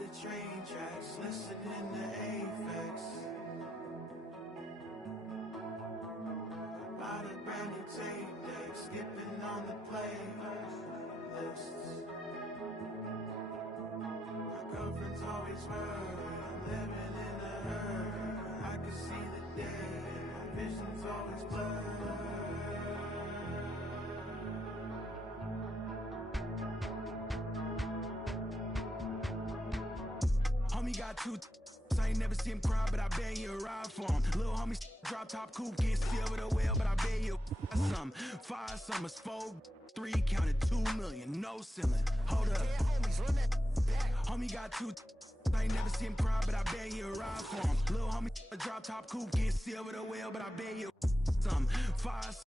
the train tracks, listening to Aphex. About a brand new tape deck, skipping on the playlists. My girlfriend's always worried, I'm living in a hurry. I can see the day, my vision's always blurred. Homie got two I ain't never seen him cry, but I bet you a ride for him. Little homie drop top coupe, get still with a whale, but I bet you some 5 summers, 4, 3, counted 2 million, no ceiling. Hold up, homie got two I ain't never seen him cry, but I bet you a ride for him. Little homie drop top coupe, get still with a whale, but I bet you some 5.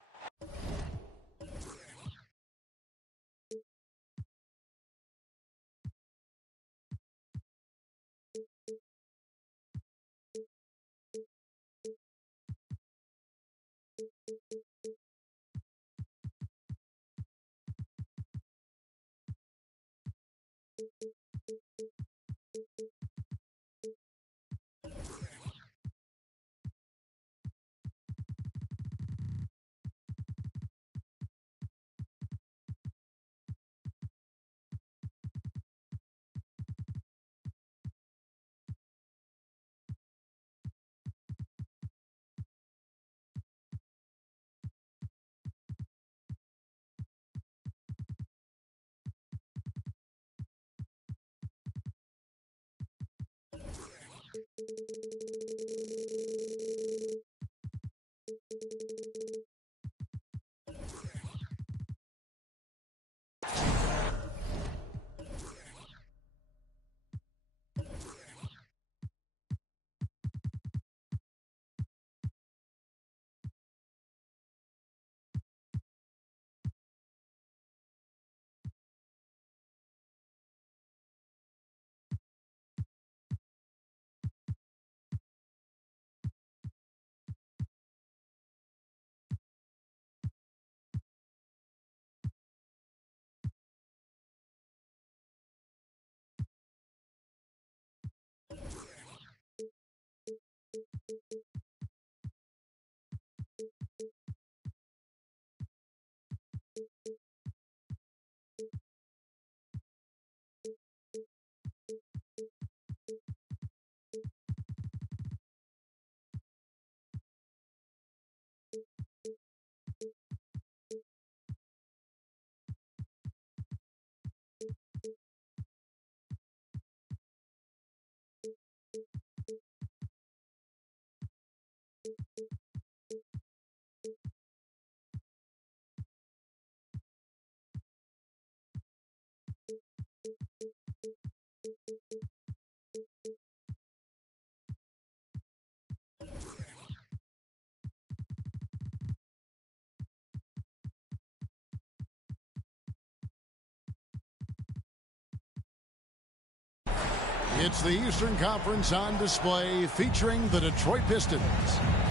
It's the Eastern Conference on display featuring the Detroit Pistons.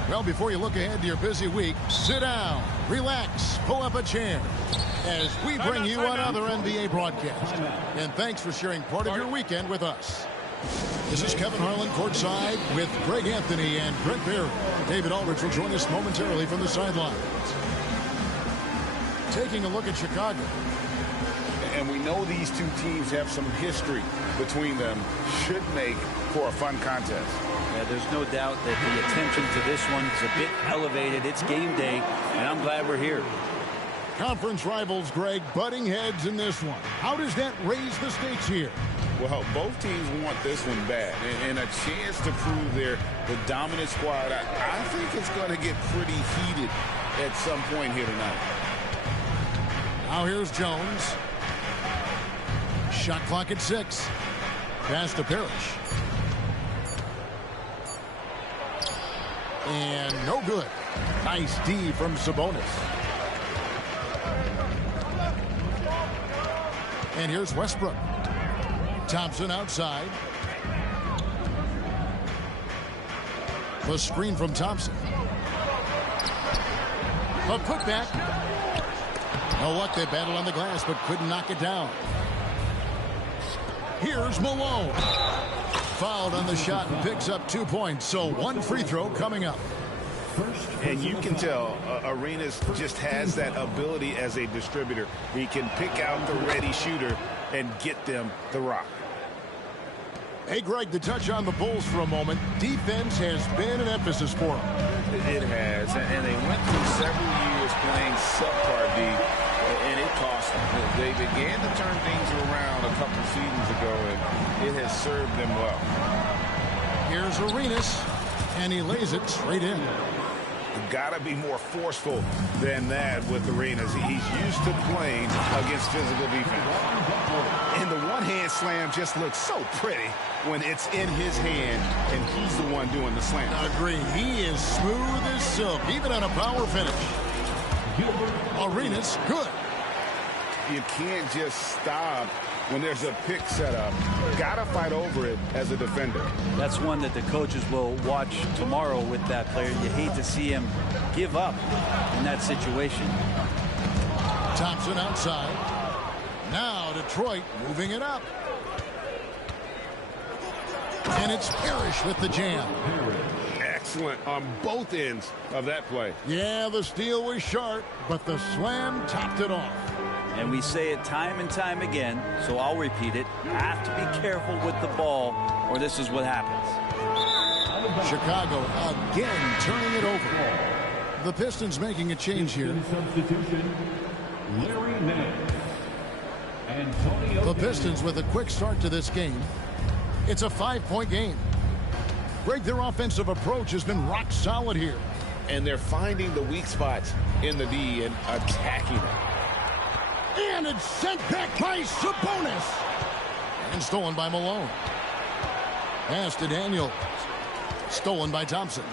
Well, before you look ahead to your busy week, sit down, relax, pull up a chair as we bring you another NBA broadcast. And thanks for sharing part of your weekend with us. This is Kevin Harlan courtside with Greg Anthony and Brent Barry. David Aldridge will join us momentarily from the sidelines. Taking a look at Chicago. And we know these two teams have some history between them. Should make for a fun contest. Yeah, there's no doubt that the attention to this one is a bit elevated. It's game day, and I'm glad we're here. Conference rivals, Greg, butting heads in this one. How does that raise the stakes here? Well, both teams want this one bad, and a chance to prove they're the dominant squad. I think it's going to get pretty heated at some point here tonight. Now here's Jones. Shot clock at 6. Pass to Parrish. And no good. Nice D from Sabonis. And here's Westbrook. Thompson outside. The screen from Thompson. A putback. No luck. They battled on the glass but couldn't knock it down. Here's Malone. Fouled on the shot and picks up 2 points. So 1 free throw coming up. And you can tell Arenas just has that ability as a distributor. He can pick out the ready shooter and get them the rock. Hey, Greg, to touch on the Bulls for a moment, defense has been an emphasis for them. It has, and they went through several years playing subpar D, and it cost them. They began to turn things around a couple seasons ago, and it has served them well. Here's Arenas, and he lays it straight in. You've got to be more forceful than that with Arenas. He's used to playing against physical defense. And the one-hand slam just looks so pretty when it's in his hand, and he's the one doing the slam. Agree. He is smooth as silk, even on a power finish. Arenas, good. You can't just stop when there's a pick set up. Gotta fight over it as a defender. That's one that the coaches will watch tomorrow with that player. You hate to see him give up in that situation. Thompson outside. Now Detroit moving it up. And it's Parrish with the jam. Excellent on both ends of that play. Yeah, the steal was sharp, but the slam topped it off. And we say it time and time again, so I'll repeat it. Have to be careful with the ball, or this is what happens. Chicago again turning it over. The Pistons making a change here. Substitution, Larry Nance. The Pistons with a quick start to this game. It's a 5-point game. Greg, their offensive approach has been rock solid here. And they're finding the weak spots in the D and attacking it. And it's sent back by Sabonis. And stolen by Malone. Pass to Daniels. Stolen by Thompson.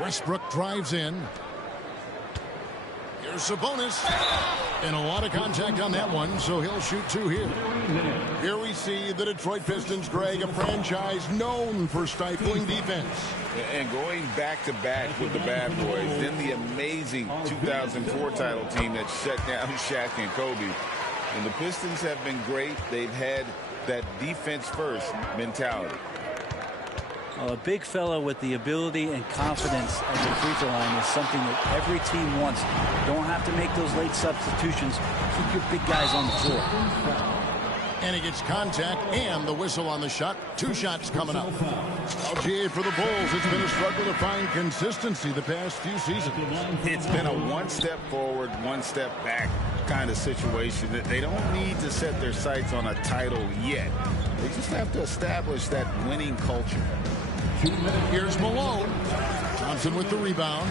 Westbrook drives in. Here's Sabonis. And a lot of contact on that one, so he'll shoot 2 here. Here we see the Detroit Pistons, Greg, a franchise known for stifling defense. And going back-to-back with the bad boys, then the amazing 2004 title team that shut down Shaq and Kobe. And the Pistons have been great. They've had that defense-first mentality. A big fella with the ability and confidence at the free throw line is something that every team wants. Don't have to make those late substitutions. Keep your big guys on the floor. And he gets contact and the whistle on the shot. 2 shots coming up. LGA for the Bulls. It's been a struggle to find consistency the past few seasons. It's been a one step forward, one step back kind of situation. They don't need to set their sights on a title yet. They just have to establish that winning culture. Here's Malone. Thompson with the rebound.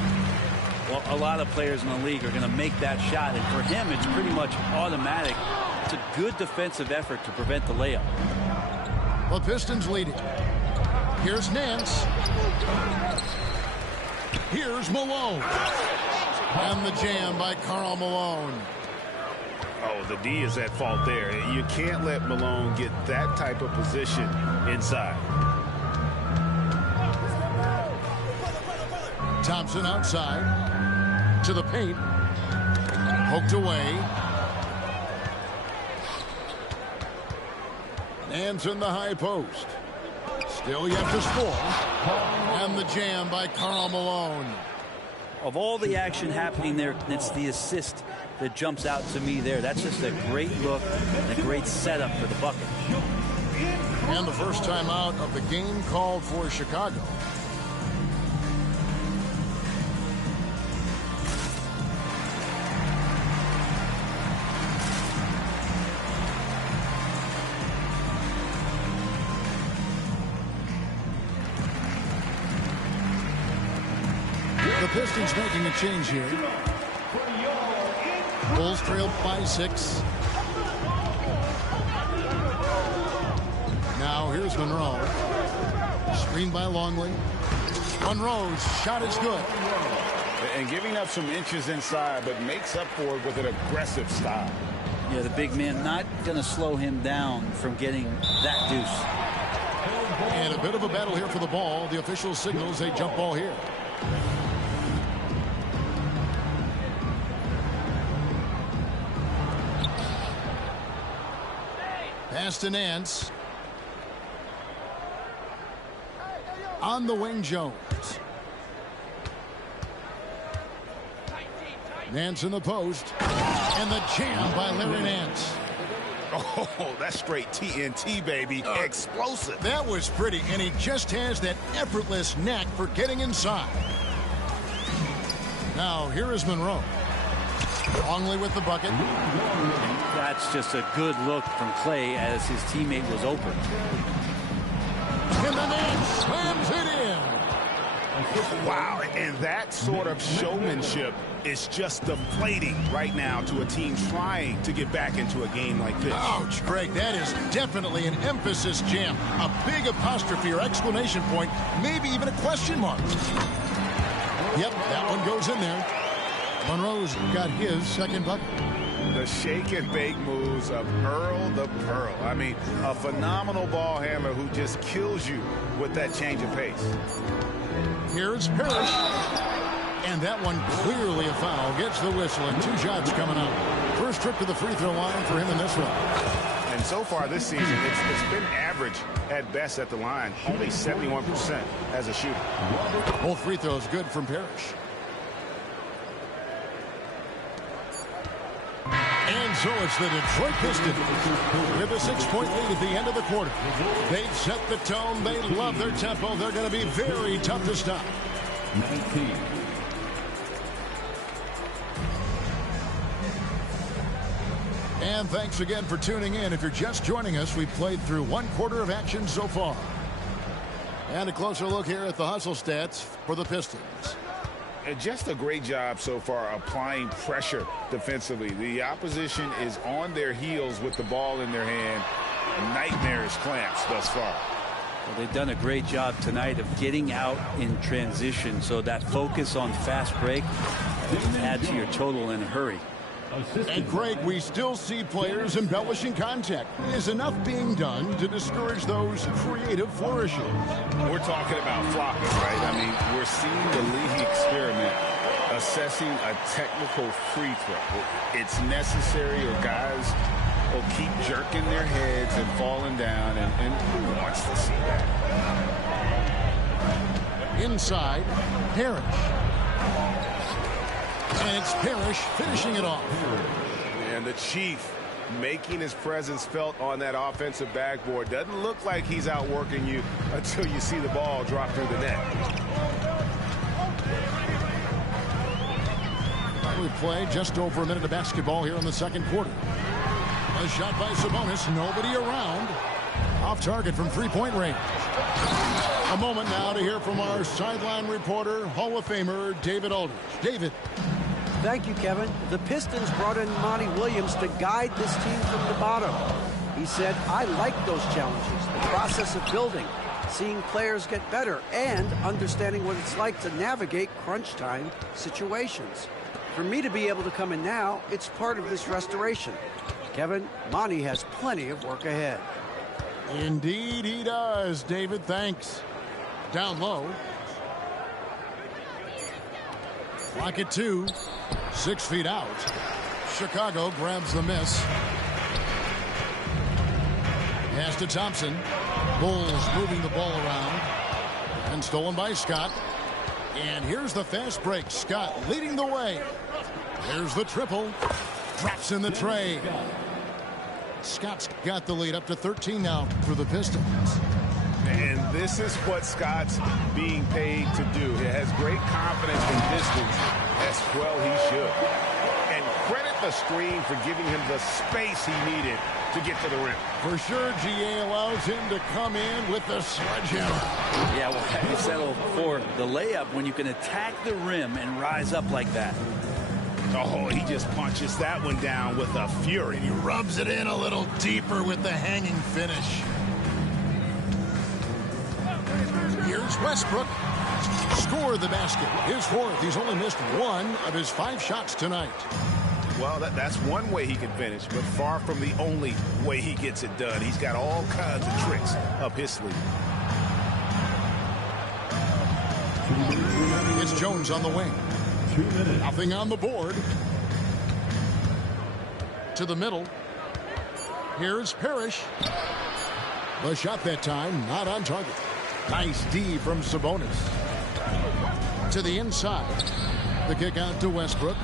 Well, a lot of players in the league are going to make that shot, and for him, it's pretty much automatic. It's a good defensive effort to prevent the layup. The Pistons leading. Here's Nance. Here's Malone. And the jam by Karl Malone. Oh, the D is at fault there. You can't let Malone get that type of position inside. Thompson outside to the paint. Poked away. Nance in the high post. Still yet to score. And the jam by Karl Malone. Of all the action happening there, it's the assist that jumps out to me there. That's just a great look and a great setup for the bucket. And the first time out of the game called for Chicago. The Pistons making a change here. Bulls trailed by 6. Now here's Monroe. Screened by Longley. Monroe's shot is good. And giving up some inches inside, but makes up for it with an aggressive style. Yeah, the big man not going to slow him down from getting that deuce. And a bit of a battle here for the ball. The official signals a jump ball here. Pass to Nance. On the wing, Jones. Nance in the post. And the jam by Larry Nance. Oh, that's straight TNT, baby. Explosive. That was pretty, and he just has that effortless knack for getting inside. Now, here is Monroe. Longley with the bucket. That's just a good look from Clay as his teammate was open. And the man slams it in. Wow, and that sort of showmanship is just deflating right now to a team trying to get back into a game like this. Ouch, Greg, that is definitely an emphasis jam. A big apostrophe or exclamation point, maybe even a question mark. Yep, that one goes in there. Monroe's got his second bucket. The shake and bake moves of Earl the Pearl. I mean, a phenomenal ball handler who just kills you with that change of pace. Here's Parrish. And that one clearly a foul. Gets the whistle and 2 shots coming up. First trip to the free throw line for him in this one. And so far this season, it's been average at best at the line. Only 71% as a shooter. Both free throws good from Parrish. And so it's the Detroit Pistons with a 6-point lead at the end of the quarter. They've set the tone. They love their tempo. They're going to be very tough to stop. 19. And thanks again for tuning in. If you're just joining us, we've played through 1 quarter of action so far. And a closer look here at the hustle stats for the Pistons. And just a great job so far applying pressure defensively. The opposition is on their heels with the ball in their hand. Nightmarish clamps thus far. Well, they've done a great job tonight of getting out in transition, so that focus on fast break add to your total in a hurry. And Greg, we still see players embellishing contact. Is enough being done to discourage those creative flourishes? We're talking about flopping, right? I mean, we're seeing the league experiment assessing a technical free throw. It's necessary, or guys will keep jerking their heads and falling down, and who wants to see that? Inside, Parrish. And it's Parrish finishing it off. And the Chief making his presence felt on that offensive backboard. Doesn't look like he's outworking you until you see the ball drop through the net. We play just over a minute of basketball here in the second quarter. A shot by Sabonis, nobody around. Off target from three-point range. A moment now to hear from our sideline reporter, Hall of Famer David Aldridge. David. Thank you, Kevin. The Pistons brought in Monty Williams to guide this team from the bottom. He said, I like those challenges, the process of building, seeing players get better, and understanding what it's like to navigate crunch time situations. For me to be able to come in now, it's part of this restoration. Kevin, Monty has plenty of work ahead. Indeed he does, David. Thanks. Down low. Clock at 2. 6 feet out. Chicago grabs the miss. Pass to Thompson. Bulls moving the ball around. And stolen by Scott. And here's the fast break. Scott leading the way. There's the triple. Drops in the tray. Scott's got the lead up to 13 now for the Pistons. And this is what Scott's being paid to do. He has great confidence in distance, as well he should. And credit the screen for giving him the space he needed to get to the rim. For sure, GA allows him to come in with the sledgehammer. Yeah, well, how do you settle for the layup when you can attack the rim and rise up like that? Oh, he just punches that one down with a fury. He rubs it in a little deeper with the hanging finish. Here's Westbrook. Scored the basket. His fourth. He's only missed 1 of his 5 shots tonight. Well, that's one way he can finish, but far from the only way he gets it done. He's got all kinds of tricks up his sleeve. It's Jones on the wing. 2 minutes. Nothing on the board. To the middle. Here's Parrish. The shot that time, not on target. Nice D from Sabonis. To the inside. The kick out to Westbrook.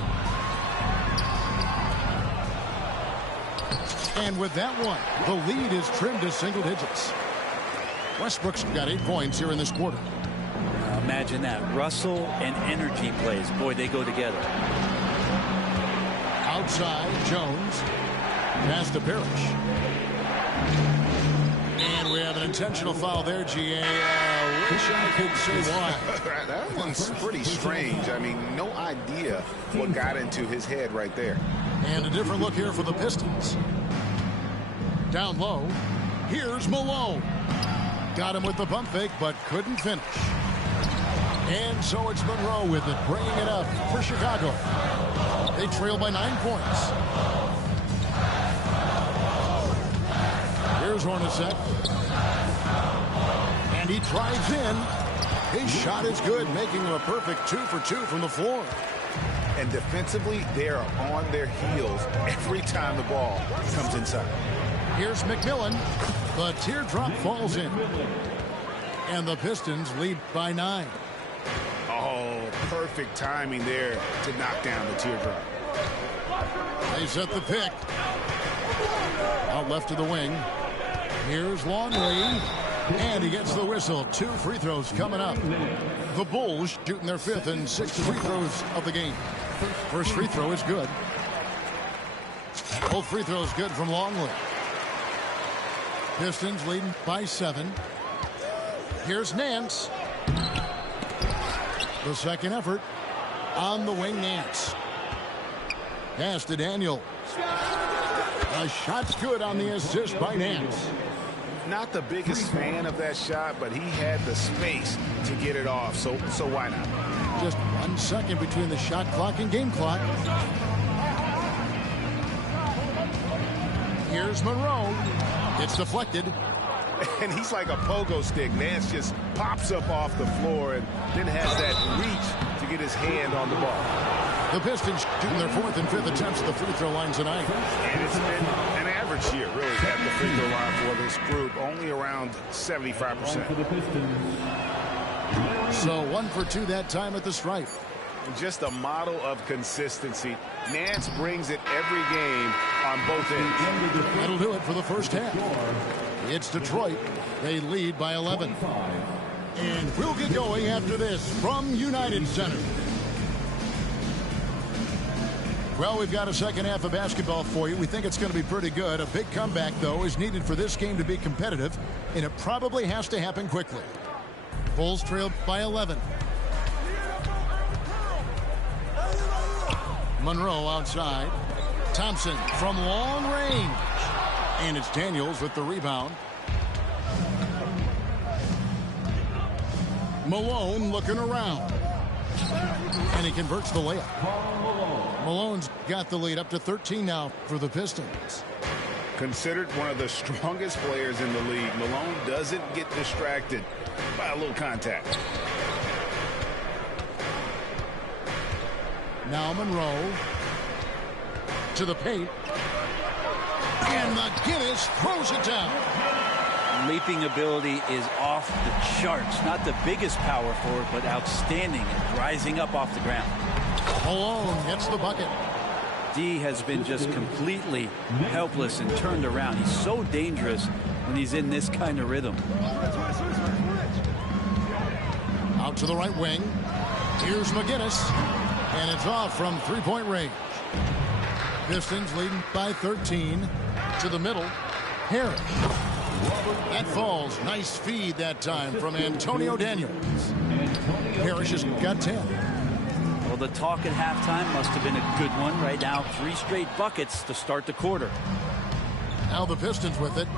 And with that one, the lead is trimmed to single digits. Westbrook's got 8 points here in this quarter. Imagine that. Russell and energy plays. Boy, they go together. Outside, Jones. Pass to Parrish. And we have an intentional foul there, GA. Wish I could say why. That one's pretty strange. I mean, no idea what got into his head right there. And a different look here for the Pistons. Down low, here's Malone. Got him with the pump fake, but couldn't finish. And so it's Monroe with it, bringing it up for Chicago. They trail by 9 points. Here's Hornacek. And he drives in. His shot is good, making him a perfect 2 for 2 from the floor. And defensively, they are on their heels every time the ball comes inside. Here's McMillan. The teardrop falls in. And the Pistons lead by 9. Oh, perfect timing there to knock down the teardrop. They set the pick. Out left to the wing. Here's Longley. And he gets the whistle. 2 free throws coming up. The Bulls shooting their 5th and 6th free throws of the game. First free throw is good. Both free throws good from Longley. Pistons leading by 7. Here's Nance. The second effort on the wing, Nance. Pass to Daniel. A shot's good on the assist by Nance. Not the biggest fan of that shot, but he had the space to get it off, so why not? Just 1 second between the shot clock and game clock. Here's Monroe. It's deflected. And he's like a pogo stick. Nance just pops up off the floor and then has that reach to get his hand on the ball. The Pistons shooting their 4th and 5th attempts at the free throw line tonight. And it's been an average year, really, at the free throw line for this group. Only around 75%. So 1 for 2 that time at the stripe. Just a model of consistency. Nance brings it every game on both ends. That'll do it for the first half. It's Detroit. They lead by 11. And we'll get going after this from United Center. Well, we've got a second half of basketball for you. We think it's going to be pretty good. A big comeback, though, is needed for this game to be competitive, and it probably has to happen quickly. Bulls trail by 11. Monroe outside. Thompson from long range. And it's Daniels with the rebound. Malone looking around. And he converts the layup. Malone's got the lead up to 13 now for the Pistons. Considered one of the strongest players in the league, Malone doesn't get distracted by a little contact. Now Monroe to the paint. And McGinnis throws it down. Leaping ability is off the charts. Not the biggest power forward, but outstanding and rising up off the ground. Malone hits the bucket. D has been just completely helpless and turned around. He's so dangerous when he's in this kind of rhythm. Out to the right wing. Here's McGinnis. And it's off from three-point range. Pistons leading by 13. To the middle. Harris. That falls. Nice feed that time from Antonio Daniels. Harris has got 10. Well, the talk at halftime must have been a good one. Right now, 3 straight buckets to start the quarter. Now the Pistons with it.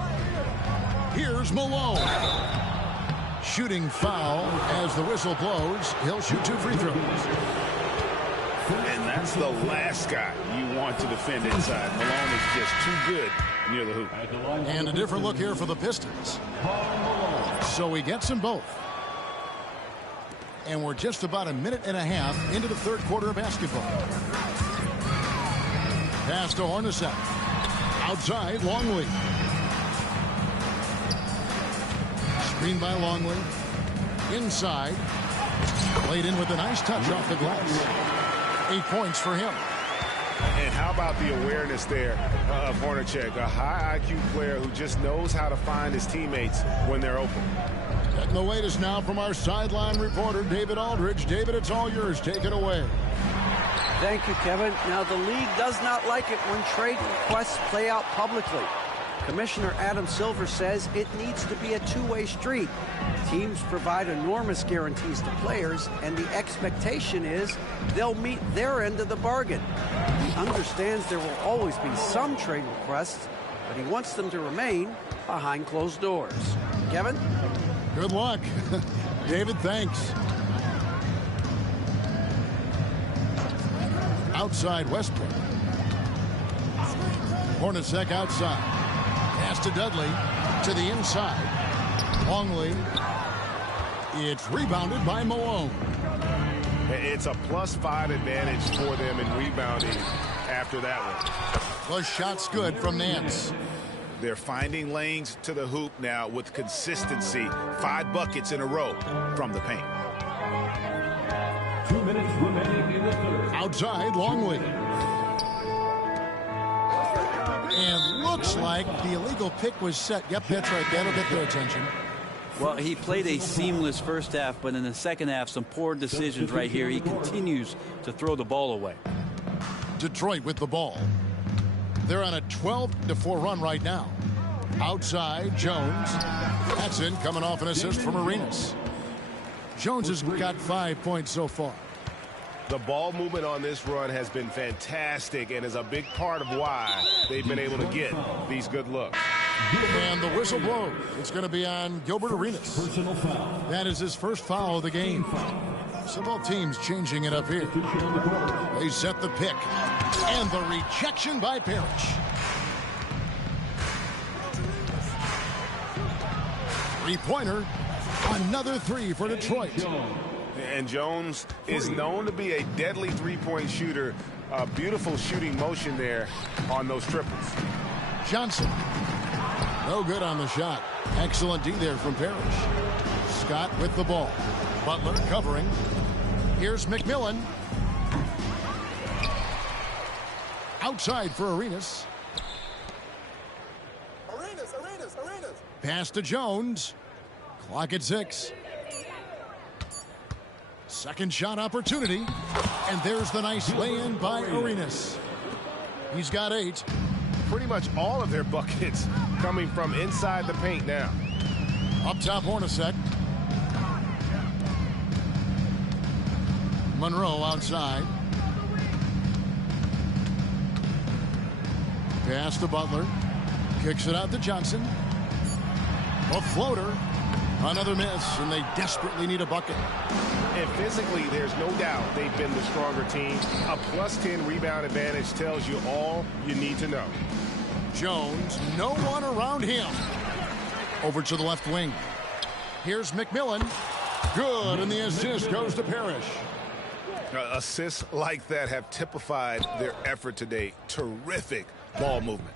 Here's Malone. Shooting foul as the whistle blows. He'll shoot 2 free throws. And that's the last guy you want to defend inside. Malone is just too good near the hoop. And a different look here for the Pistons. So he gets them both. And we're just about a minute and a half into the third quarter of basketball. Pass to Hornacek. Outside, Longley. Screen by Longley. Inside. Played in with a nice touch off the glass. 8 points for him. And how about the awareness there of Hornacek, a high IQ player who just knows how to find his teammates when they're open. And the latest now from our sideline reporter, David Aldridge. David, it's all yours. Take it away. Thank you, Kevin. Now, the league does not like it when trade requests play out publicly. Commissioner Adam Silver says it needs to be a two-way street. Teams provide enormous guarantees to players, and the expectation is they'll meet their end of the bargain. He understands there will always be some trade requests, but he wants them to remain behind closed doors. Kevin? Good luck. David, thanks. Outside Westbrook. Hornacek outside. Pass to Dudley. To the inside. Longley. It's rebounded by Malone. It's a +5 advantage for them in rebounding after that one. The shot's good from Nance. They're finding lanes to the hoop now with consistency. 5 buckets in a row from the paint. 2 minutes remaining in the third. Outside, Longley. And looks like the illegal pick was set. Yep, that's right. That'll get their attention. Well, he played a seamless first half, but in the second half, some poor decisions right here. He continues to throw the ball away. Detroit with the ball. They're on a 12-4 run right now. Outside, Jones. That's in, coming off an assist from Arenas. Jones has got 5 points so far. The ball movement on this run has been fantastic and is a big part of why they've been able to get these good looks. And the whistle blows. It's going to be on Gilbert Arenas. Personal foul. That is his first foul of the game. So both teams changing it up here. They set the pick. And the rejection by Parrish. Three-pointer. Another 3 for Detroit. And Jones is known to be a deadly three-point shooter. A beautiful shooting motion there on those triples. Johnson. No good on the shot. Excellent D there from Parrish. Scott with the ball. Butler covering. Here's McMillan. Outside for Arenas. Arenas. Pass to Jones. Clock at 6. Second shot opportunity. And there's the nice lay-in by Arenas. He's got 8. Pretty much all of their buckets coming from inside the paint now. Up top, Hornacek. Monroe outside. Pass to Butler. Kicks it out to Johnson. A floater. Another miss, and they desperately need a bucket. And physically, there's no doubt they've been the stronger team. A +10 rebound advantage tells you all you need to know. Jones, no one around him. Over to the left wing. Here's McMillan. Good, and the assist goes to Parrish. Assists like that have typified their effort today. Terrific ball movement.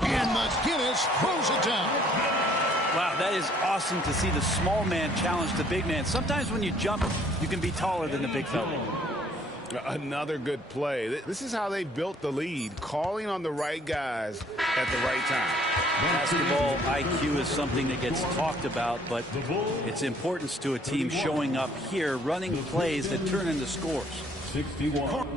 And McGinnis throws it down. Wow, that is awesome to see the small man challenge the big man. Sometimes when you jump, you can be taller than the big fella. Another good play. This is how they built the lead, calling on the right guys at the right time. Basketball IQ is something that gets talked about, but its importance to a team showing up here, running plays that turn into scores. 61.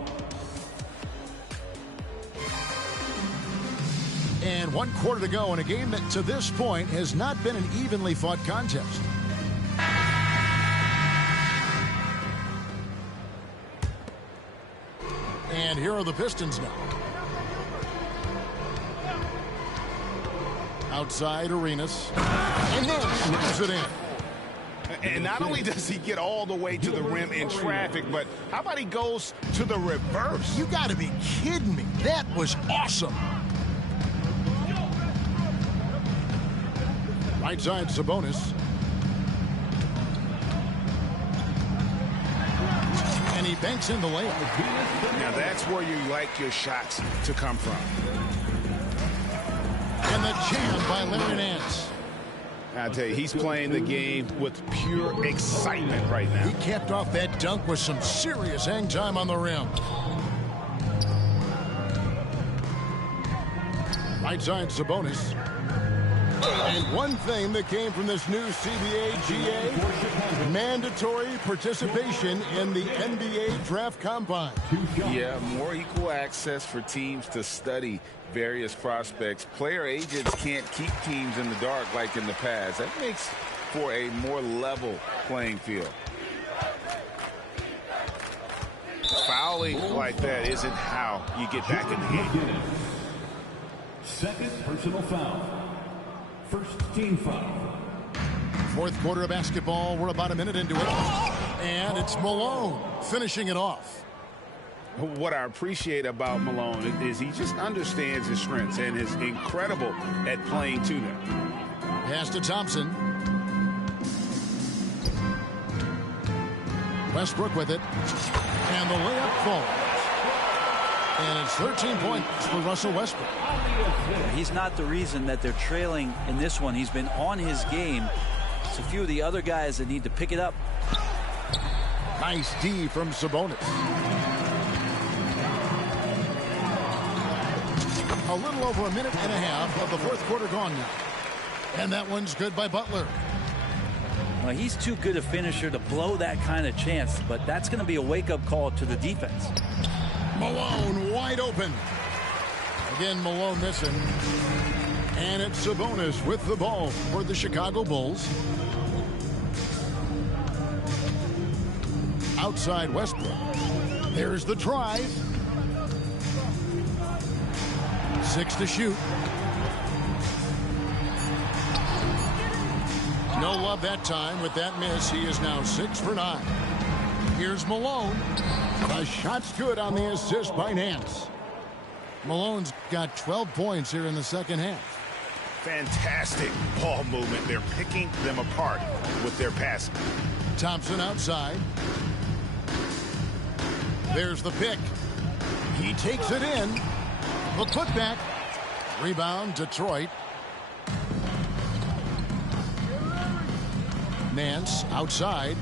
And 1 quarter to go in a game that to this point has not been an evenly fought contest. And here are the Pistons now. Outside Arenas. And then snaps it in. And not only does he get all the way to the rim in traffic, but how about he goes to the reverse? You got to be kidding me. That was awesome. Right side, Sabonis. And he banks in the layup. Now that's where you like your shots to come from. And the jam by Larry Nance. I tell you, he's playing the game with pure excitement right now. He capped off that dunk with some serious hang time on the rim. Right side, Sabonis. And one thing that came from this new CBA-GA, mandatory participation in the NBA Draft Combine. Yeah, more equal access for teams to study various prospects. Player agents can't keep teams in the dark like in the past. That makes for a more level playing field. Fouling like that isn't how you get back in the game. Second personal foul. First team foul. Fourth quarter of basketball. We're about a minute into it. And it's Malone finishing it off. What I appreciate about Malone is he just understands his strengths and is incredible at playing to them. Pass to Thompson. Westbrook with it. And the layup falls. And it's 13 points for Russell Westbrook. He's not the reason that they're trailing in this one. He's been on his game. It's a few of the other guys that need to pick it up. Nice D from Sabonis. A little over a minute and a half of the fourth quarter gone now. And that one's good by Butler. Well, he's too good a finisher to blow that kind of chance, but that's going to be a wake-up call to the defense. Malone wide open. Again, Malone missing. And it's Sabonis with the ball for the Chicago Bulls. Outside Westbrook. There's the drive. 6 to shoot. No love that time with that miss. He is now 6 for 9. Here's Malone. The shot's good on the assist by Nance. Malone's got 12 points here in the second half. Fantastic ball movement. They're picking them apart with their passing. Thompson outside. There's the pick. He takes it in. The putback. Rebound, Detroit. Nance outside.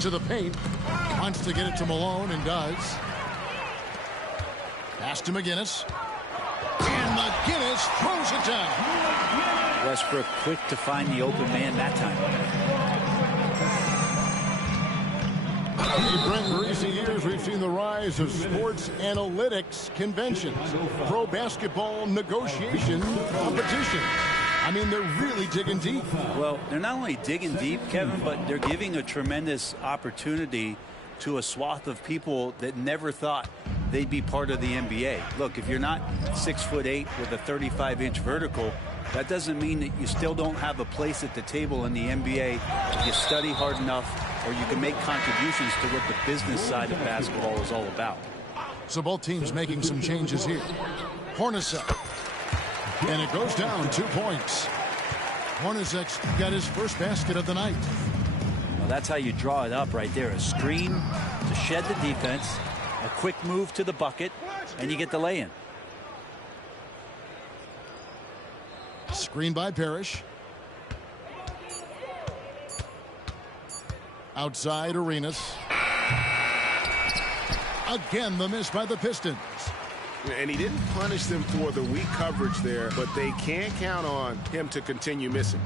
To the paint. Wants to get it to Malone and does. Pass to McGinnis. And McGinnis throws it down. Westbrook quick to find the open man that time. In recent years, we've seen the rise of sports analytics conventions, pro basketball negotiation competitions. I mean, they're really digging deep. Well, they're not only digging deep, Kevin, but they're giving a tremendous opportunity to a swath of people that never thought they'd be part of the NBA. Look, if you're not 6'8" with a 35-inch vertical, that doesn't mean that you still don't have a place at the table in the NBA if you study hard enough or you can make contributions to what the business side of basketball is all about. So both teams making some changes here. Hornacek. And it goes down 2 points. Hornacek's got his first basket of the night. Well, that's how you draw it up right there. A screen to shed the defense, a quick move to the bucket, and you get the lay-in. Screen by Parrish. Outside Arenas. Again, the miss by the Pistons. And he didn't punish them for the weak coverage there, but they can't count on him to continue missing.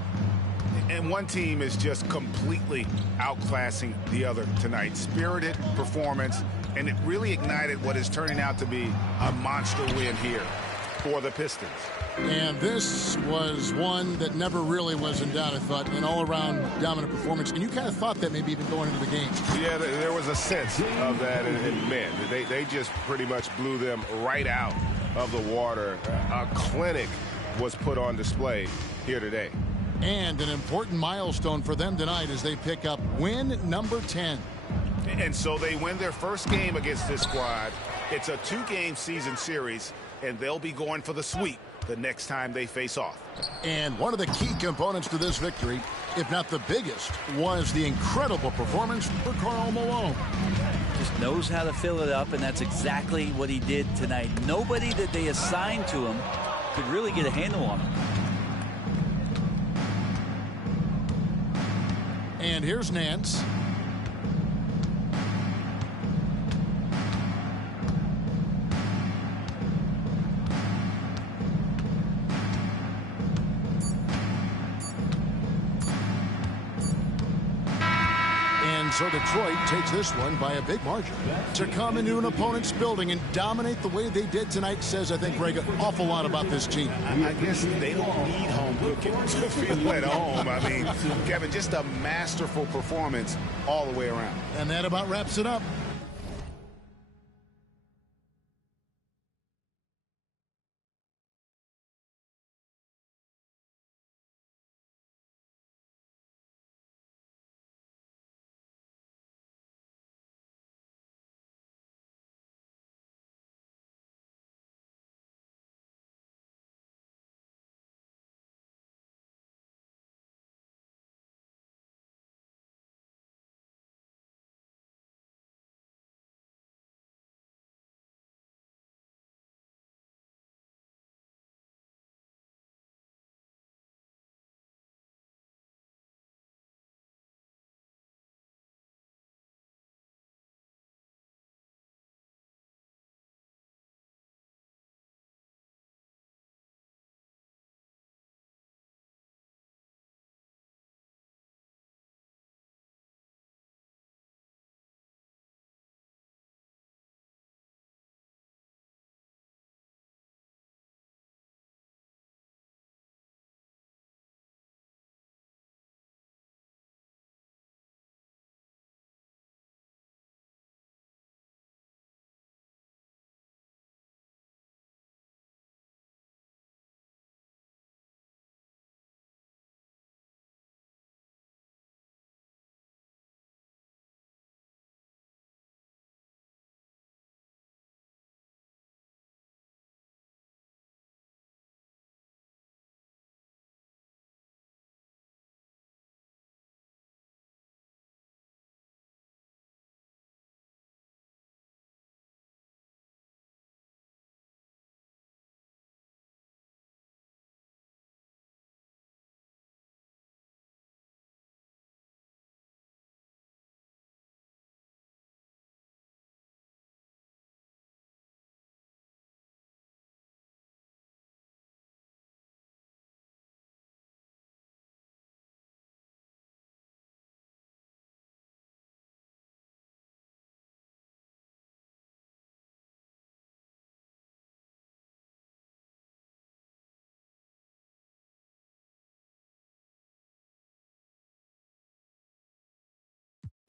And one team is just completely outclassing the other tonight. Spirited performance, and it really ignited what is turning out to be a monster win here for the Pistons. And this was one that never really was in doubt, I thought, an all-around dominant performance. And you kind of thought that maybe even going into the game. Yeah, there was a sense of that. And man, they just pretty much blew them right out of the water. A clinic was put on display here today. And an important milestone for them tonight as they pick up win number 10. And so they win their first game against this squad. It's a 2-game season series, and they'll be going for the sweep the next time they face off. And one of the key components to this victory, if not the biggest, was the incredible performance for Karl Malone. Just knows how to fill it up, and that's exactly what he did tonight. Nobody that they assigned to him could really get a handle on him. And here's Nance. So Detroit takes this one by a big margin. To come into an opponent's building and dominate the way they did tonight says, I think, Greg, an awful lot about this team. I guess they don't need home cooking to feel at home. I mean, Kevin, just a masterful performance all the way around. And that about wraps it up.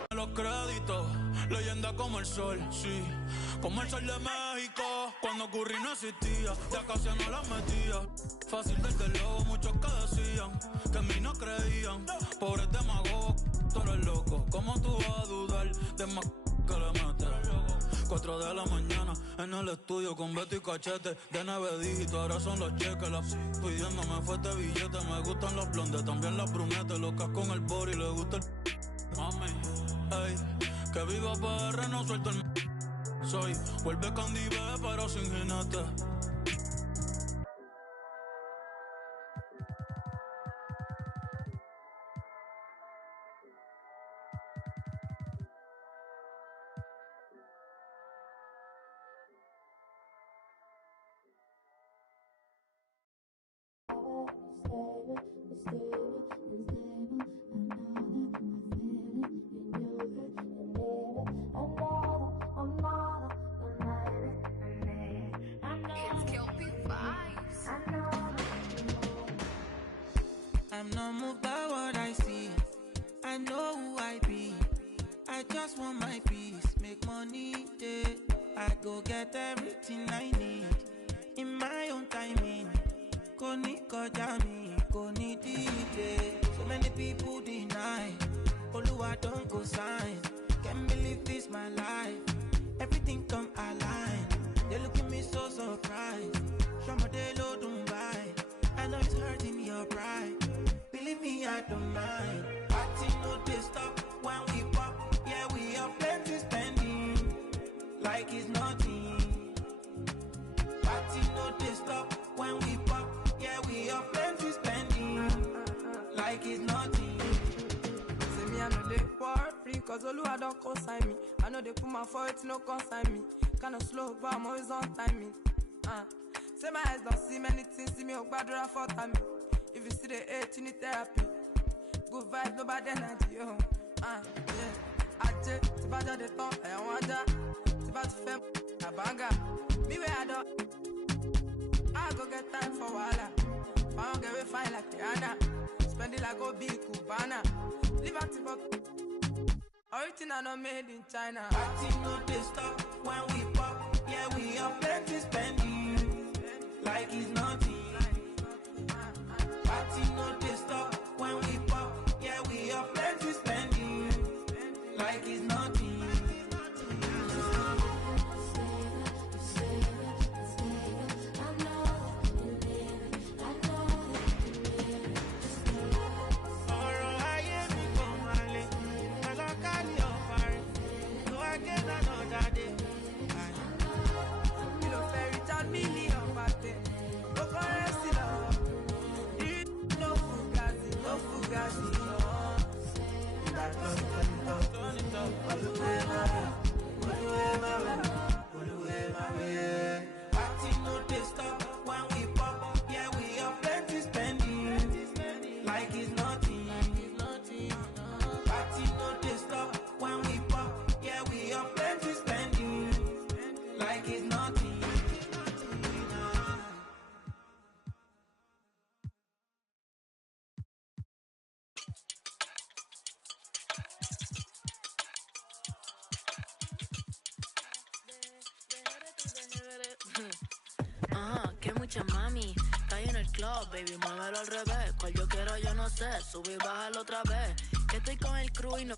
Los créditos, leyenda como el sol, sí, como el sol de México, cuando Curry no existía, ya casi no la metía, fácil desde luego, muchos que decían, que en mí no creían, pobres demagogos, tú eres loco, ¿cómo tú vas a dudar de más que le metes? 4 de la mañana, en el estudio con Beto y Cachete, de 9 dígitos, ahora son los cheques, la pidiéndome fue este billete, me gustan los blondes, también las brunettes, locas con el body, le gusta el mami, ey, que viva PR, no suelto el soy, vuelve con Dive, pero sin jinete. I'm not moved by what I see. I know who I be. I just want my peace. Make money, day. I go get everything I need in my own timing. Koni kojami, koni dide. So many people deny. Oluwa don't go sign. Can't believe this my life. Everything come align. They look at me so surprised. Shamadelo Dubai. I know it's hurting your pride. Believe me, I don't mind. Party no they stop when we pop. Yeah, we have plenty spending like it's nothing. Party no they stop when we pop. Yeah, we have plenty spending like it's nothing. See me, I they worry, cause Oluwa don't consign me. I know they put my foot, no consign me. Kinda slow, but I'm always on timing. Say my eyes don't see many things, see me oh bad for time. If you see the hate, you need therapy. Good vibe, no bad energy, oh. Yeah. Ache, c'est pas déjà de temps, et on va déjà. C'est pas tu fais, la banga. Me where I don't. I go get time for wala. I don't get way fine like Rihanna. Spend it like go big Cubana. Live at the book. Original not made in China. Party no they stop when we pop. Yeah, we are plenty spending like it's nothing. Party no they stop when we pop. Yeah, we are plenty spending like it's nothing. Que mucha mami, está ahí en el club, baby, muévelo al revés. Cual yo quiero, yo no sé, sube y bájalo otra vez. Que estoy con el crew y no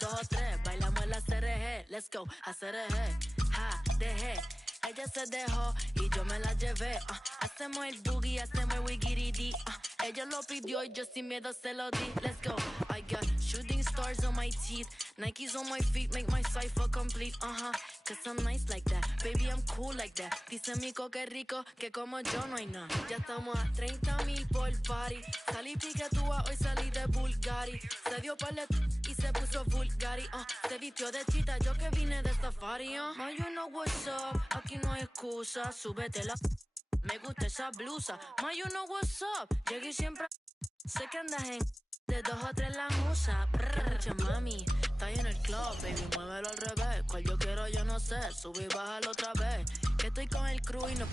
2 o 3, bailamos en la CRG, let's go, a CRG, ja, dejé. Ella se dejó y yo me la llevé. Hacemos el boogie, hacemos el wiggy. Ella lo pidió y yo sin miedo se lo di. Let's go. I got shooting stars on my teeth, Nikes on my feet, make my cipher complete. Cause I'm nice like that, baby I'm cool like that. Dice Mico que rico, que como yo no hay nada. Ya estamos a 30,000 por party. Salí piquetúa, hoy salí de Bulgari. Se dio palet y se puso Bulgari. Se vistió de chita, yo que vine de safari. Ma, you know what's up, aquí no hay excusa. Súbete la... Me gusta esa blusa. Ma, you know what's up, llegué siempre... Sé que andas en... De 2 o 3 la musa. Mucha mami, está ahí en el club, baby, muévelo al revés. Cual yo quiero, yo no sé, sube y bájalo otra vez. Que estoy con el crew y no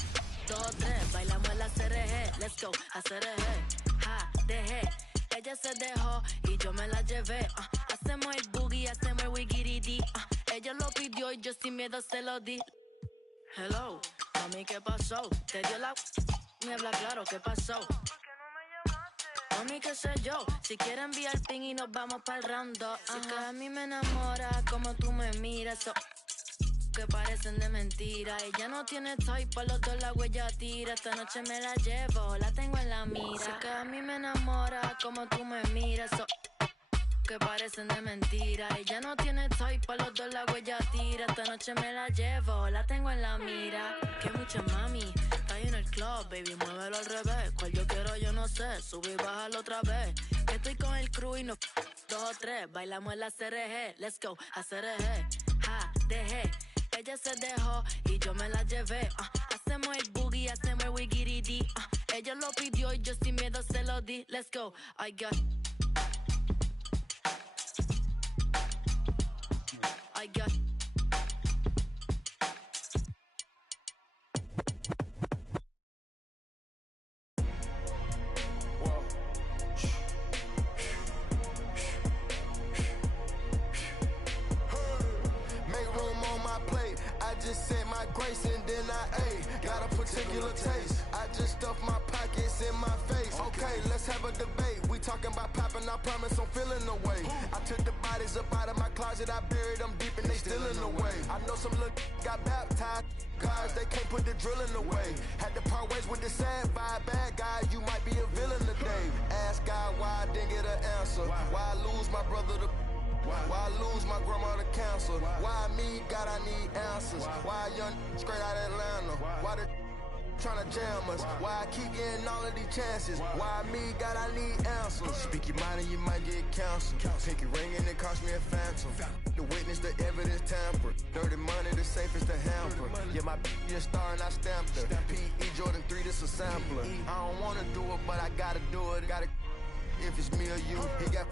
2 o 3, bailamos en la CRG, let's go, a CRG, ja, dejé. Ella se dejó y yo me la llevé. Hacemos el boogie, hacemos el wiggy. Ella lo pidió y yo sin miedo se lo di. Hello, mami, ¿qué pasó? Te dio la... Me habla claro, ¿qué pasó? Mami, qué sé yo, si quieres enviar ping y nos vamos pa'l rando. Si que a mí me enamora como tú me miras, que parecen de mentira. Ella no tiene type, pa' los 2 la huella tira. Esta noche me la llevo, la tengo en la mira. Si que a mí me enamora como tú me miras, que parecen de mentira. Ella no tiene type, pa' los 2 la huella tira. Esta noche me la llevo, la tengo en la mira. Que mucha mami, está ahí en el club, baby, muévelo al revés. Cual yo quiero, yo no sé, sube y bájalo otra vez. Que estoy con el crew y no 2 o 3, bailamos en la CRG, let's go, a CRG, ja, dejé. Ella se dejó y yo me la llevé. Hacemos el boogie, hacemos el wiggy. Ella lo pidió y yo sin miedo se lo di. Let's go, I got... Just said my grace and then I ate. Got a particular taste. I just stuffed my pockets in my face. Okay, let's have a debate. We talking about popping, I promise I'm feeling the way. I took the bodies up out of my closet, I buried them deep and they still in the way. I know some little got baptized. Guys, they can't put the drilling away. Had to part ways with the sad vibe. Bad guy, you might be a villain today. Ask God why I didn't get an answer. Why I lose my brother to... Why I lose my grandma to cancer? Why me? God, I need answers. Why a young straight out of Atlanta? Why the tryna jam us. Why I keep getting all of these chances? Why me, God, I need answers. Speak your mind and you might get counseled. Pick your ring and it cost me a phantom. The witness, the evidence tampered. Dirty money, the safest to hamper. Yeah, my just star and I stamped her. P.E. Jordan 3, this a sampler. I don't wanna do it, but I gotta do it. Gotta, if it's me or you, he got.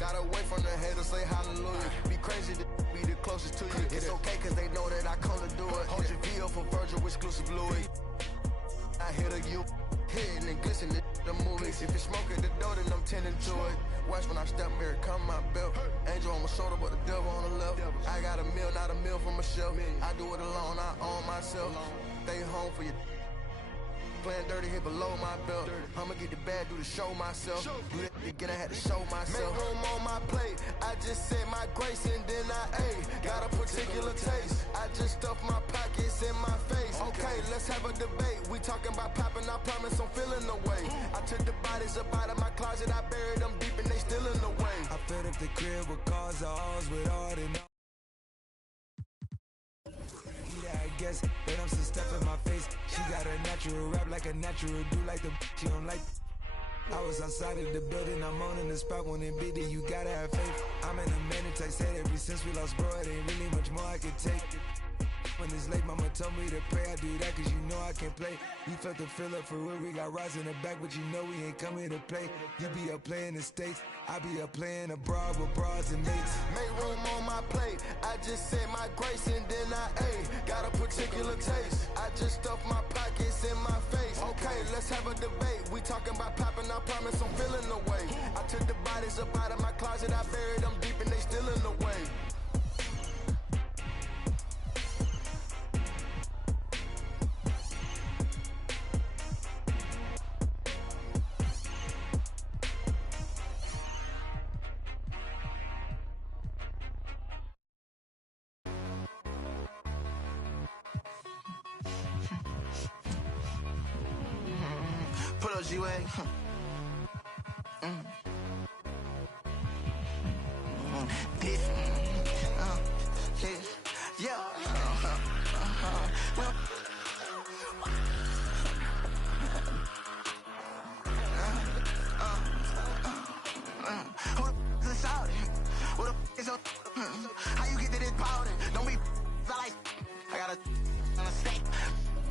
Gotta wait from the haters, say hallelujah. Be crazy to be the closest to you. It's okay cause they know that I come to do it. Hold your VO for Virgil, exclusive Louis. I hit a you, hitting and glistening the movies. If it's smoking the dough, then I'm tending to it. Watch when I step here, come my belt. Angel on my shoulder, but the devil on the left. I got a meal, not a meal from a shelf. I do it alone, I own myself. Stay home for your playing dirty here below my belt. I'ma get the bad, do the show myself. Do that again, I had to show myself. Make room on my plate. I just said my grace and then I ate. Got a particular taste. I just stuffed my pockets in my face. Okay, let's have a debate. We talking about popping, I promise I'm feeling the way. I took the bodies up out of my closet. I buried them deep and they still in the way. I filled up the crib with cars, the halls with all the I guess, but I'm some stuff in my face. She got a natural rap like a natural do like the she don't like. I was outside of the building, I'm on in the spot when it big, then you gotta have faith. I'm in a minute, I said ever since we lost bro, it ain't really much more I can take. When it's late, mama told me to pray, I do that cause you know I can play. You felt the fill up for real, we got rise in the back, but you know we ain't coming to play. You be up playing the States, I be up playing abroad with bras and mates. Make room on my plate, I just said my grace and then I ate. Got a particular taste, I just stuffed my pockets in my face. Okay, let's have a debate, we talking about popping, I promise I'm feeling the way. I took the bodies up out of my closet, I buried them deep and they still in the way. Put up G-Wag. This. Yeah. Well. Who the f is shouting? Who the f is your how you get to this powder? Don't be I like I got a steak.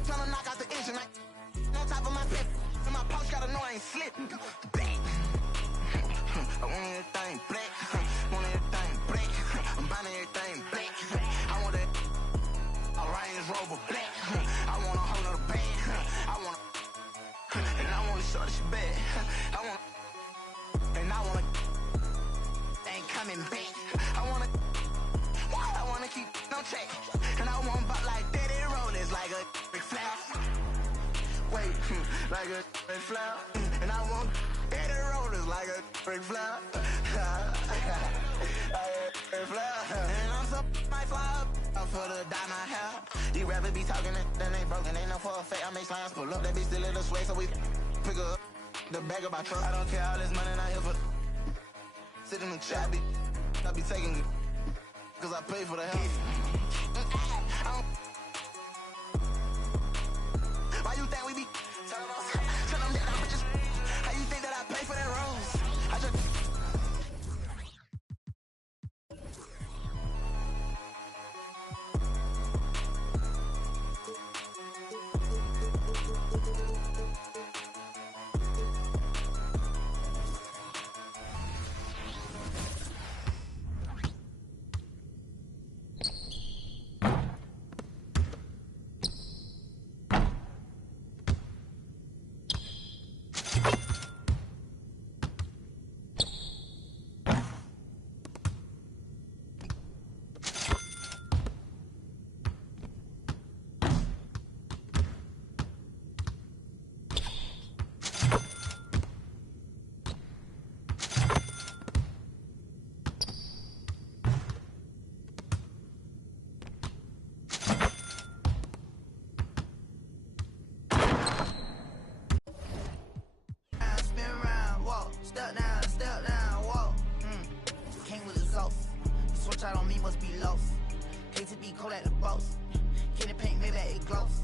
Tryna knock out the engine like on top of my pip. And my pouch gotta know I ain't slipping. Bang. I want everything black. Want everything black. I'm buying everything black. I want that a Range Rover black. I want a whole nother bag. I want and I want to show that she bad. I want and I want ain't coming back. I wanna keep no check. And I want butt like Daddy Rollers like a big flower. Wait, like a big flower. And I want Daddy Rollers like a big flower. And I'm so my fly up for the dye my hair. These rappers be talking and then they broken. Ain't no for a fake. I make slimes pull up. That be still in the sway, so we pick up the bag of my truck. I don't care all this money not here for. Sit in the trap, I be taking it. Cause I pay for the help. Why you think we be tell them that I'm just how you think that I pay for that rose? I just step down, walk. Came with a sauce. Switch out on me, must be lost. KTB cold at the boss. Candy paint, maybe it gloss.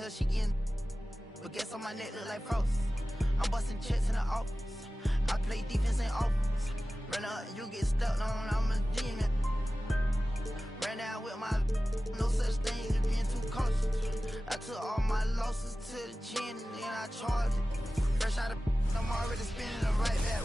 here, she getting. But guess on my neck look like frost. I'm busting checks in the office. I play defense in office. Run up, you get stuck on, I'm a demon. Ran out with my no such thing as being too cautious. I took all my losses to the gym and then I charged it. Fresh out of I'm already spinning the right back.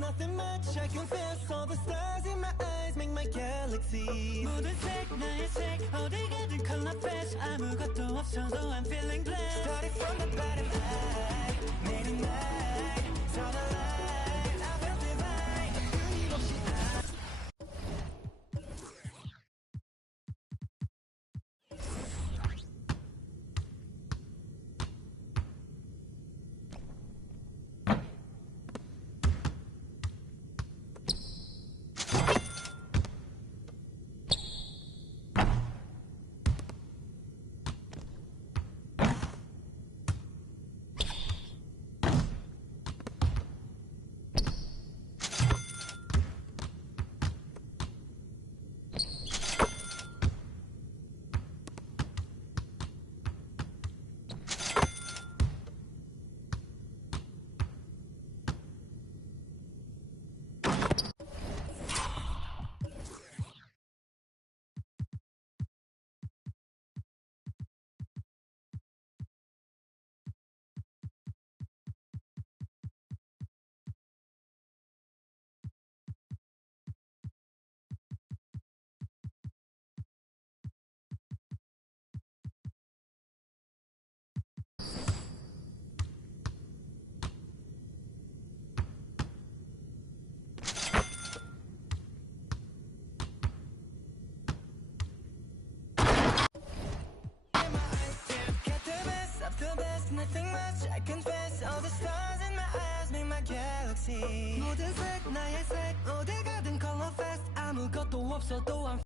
nothing much I confess. All the stars in my eyes make my galaxy. 모든 색 나의 색 어디 가든 color flash. 아무것도 없어도 I'm feeling blessed. Started from the bottom I 내린 날 saw the light I felt divine. 끊임없이 the best, nothing much I confess. All the stars in my eyes make my galaxy. 모든 색 나의 색 어디 가든 color fast. 아무것도 없어도 I'm